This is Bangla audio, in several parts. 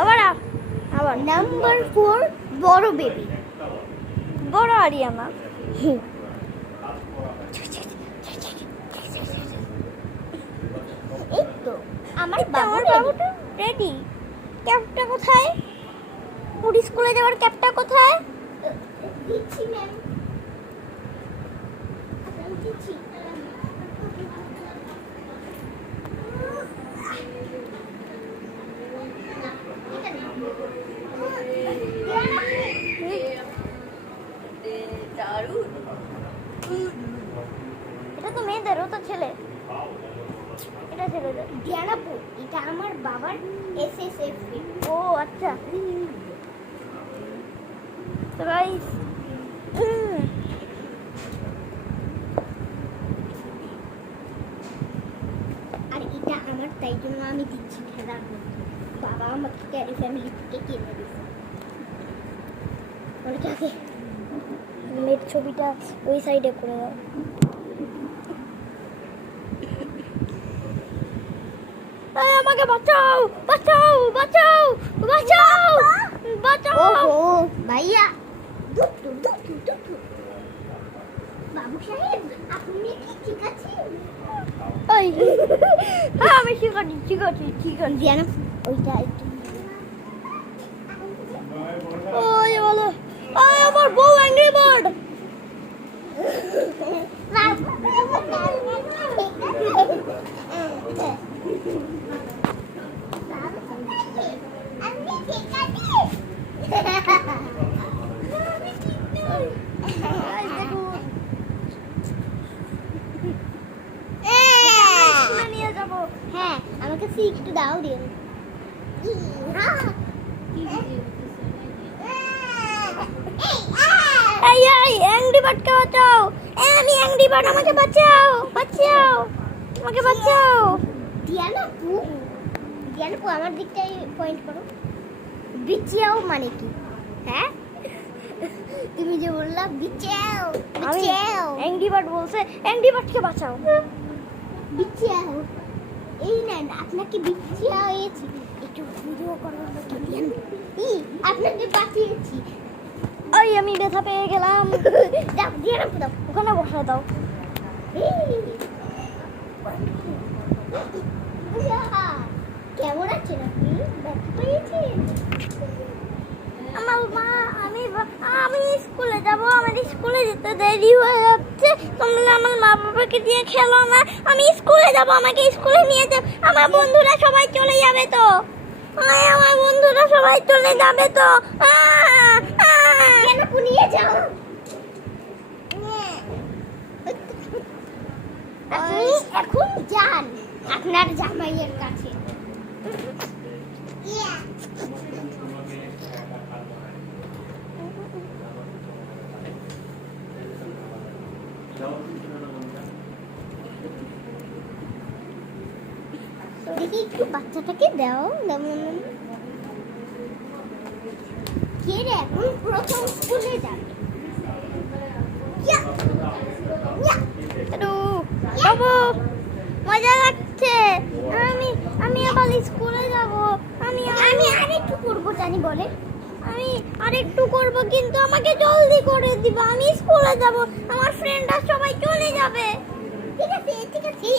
আবার আবার নাম্বার 4 বড় বেবি, বড় আরিয়ানা। এই তো আমার আমার বাবুটা রেডি। ক্যাপটা কোথায়? ওর স্কুলে যাওয়ার ক্যাপটা কোথায়? দিচ্ছি ম্যাম, দিচ্ছি। এটা তো মেয়েদের, ও তো ছেলে। এটা ছেলেদের। দিয়ানাপু, এটা আমার বাবার এসএসএফ। ও আচ্ছা। তো গাইস আর এটা আমার, তাই জন্য আমি দিচ্ছি খেলার মধ্যে। বাবা আমাকে ক্যারি ফ্যামিলি থেকে কিনে দিয়েছে। ওটাকে মেয়ের ছবিটা ওই সাইডে করে দাও। এই আমাকে বাঁচাও, বাঁচাও, বাঁচাও, বাঁচাও, বাঁচাও। ওহো ভাইয়া, বাবু সাহেব আপনি কি ঠিক আছেন? এই হ্যাঁ আমি ঠিক আছি, ঠিক আছে, ঠিক আছে। দিয়ানা ওইটা একটু ওই বলো, ওই আমার বউ অ্যাংরি বার্ড। আপনি ঠিক আছেন? স্কুলে নিয়ে যাব। হ্যাঁ আমাকে একটু দাও দিন। এই এই অ্যাংরি বার্ডকে বাঁচাও। আমি অ্যাংরি বার্ড, আমাকে বাঁচাও, বাঁচাও, আমাকে বাঁচাও। দিয়ানাপু, দিয়ানাপু আমার দিকটাই পয়েন্ট করো। বিচিয়াও মানে কি? হ্যাঁ তুমি যে বললা বিচিয়াও, আমি বিচিয়াও, অ্যাংরি বার্ড বলছে, অ্যাংরি বার্ডকে বাঁচাও। বিচিয়াও। এই নেন আপনাকে বিচিয়া হয়েছি, একটু ভিডিও করো আমাকে দিয়ান। আপনাকে বাঁচিয়েছি। ওই আমি ব্যথা পেয়ে গেলাম। দাও দিয়ানাপু দাও। ওখানে বসে দাও। কেমন আছেন আপনি? ব্যথা পেয়েছেন? আমার মা, আমি স্কুলে যাব, আমার স্কুলে যেতে দেরি হয়ে যাচ্ছে। তোমরা আমার মা বাবাকে দিয়ে খেলো না, আমি স্কুলে যাব, আমাকে স্কুলে নিয়ে যাও। আমার বন্ধুরা সবাই চলে যাবে তো, আমার বন্ধুরা সবাই চলে যাবে তো। কেন নিয়ে যাও? আপনি এখন যান আপনার জামাইয়ের কাছে। দেখি একটু বাচ্চাটাকে দাও। কে রে এখন প্রথম স্কুলে যাবে? বাবু মজা লাগছে, আমি আবার স্কুলে যাব। আমি আরেকটু করবো জানি বলে। আমি আরেকটু করব, কিন্তু আমাকে জলদি করে দিবা, আমি স্কুলে যাব, আমার ফ্রেন্ডরা সবাই চলে যাবে। ঠিক আছে ঠিক আছে।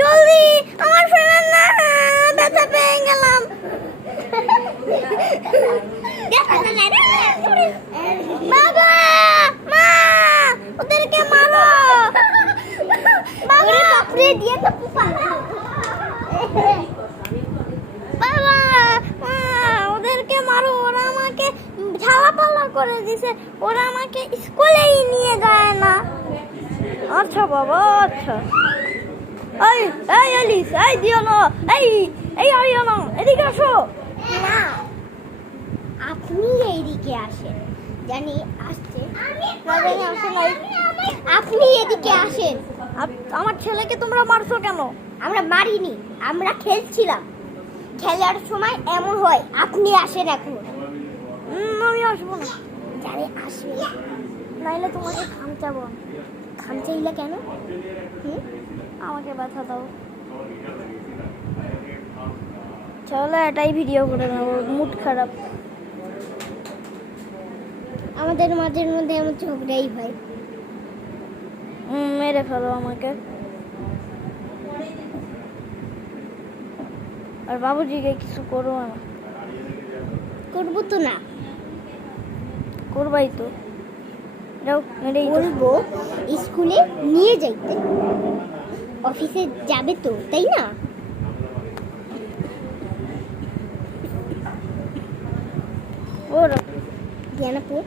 জলদি, আমার ফ্রেন্ড না, ব্যথা পেয়ে গেলাম। বাবা, মা, ওদেরকে মারো। বাবা বাপরে দিয়ে তো পালাও। বাবা, মা, ওদেরকে মারো, ওরা আমাকে ঝালাপালা করে দিছে, ওরা আমাকে স্কুলেই নিয়ে যায় না। আচ্ছা বাবা, আচ্ছা। এই এই অ্যালিস, এই দিয়ানা, এই আরিয়ানা, এদিকে আসো। না আপনি এইদিকে আসেন, জানি আসছে। আপনি এদিকে আসেন। আমার ছেলেকে তোমরা মারছো কেন? আমরা মারিনি, আমরা খেলছিলাম। খেলার সময় এমন হয়। আপনি আসেন এখন। আমি আসবো না, জানি আসবে। নাইলে তোমাকে খামচাবো। খাম চাইলা কেন? হুম? আমাকে ব্যথা দাও। চলো এটাই ভিডিও করে নেবো, মুড খারাপ। আমাদের মাঝের মধ্যে এমন ঝগড়াই হয়। মেরে ফেলো আমাকে। আর বাবুজিকে কিছু করো না। করবো তো না, করবাই তো, যাও মেরেই তো। বলবো স্কুলে নিয়ে যাইতে, অফিসে যাবে তো, তাই না? ওর জ্ঞানাপুর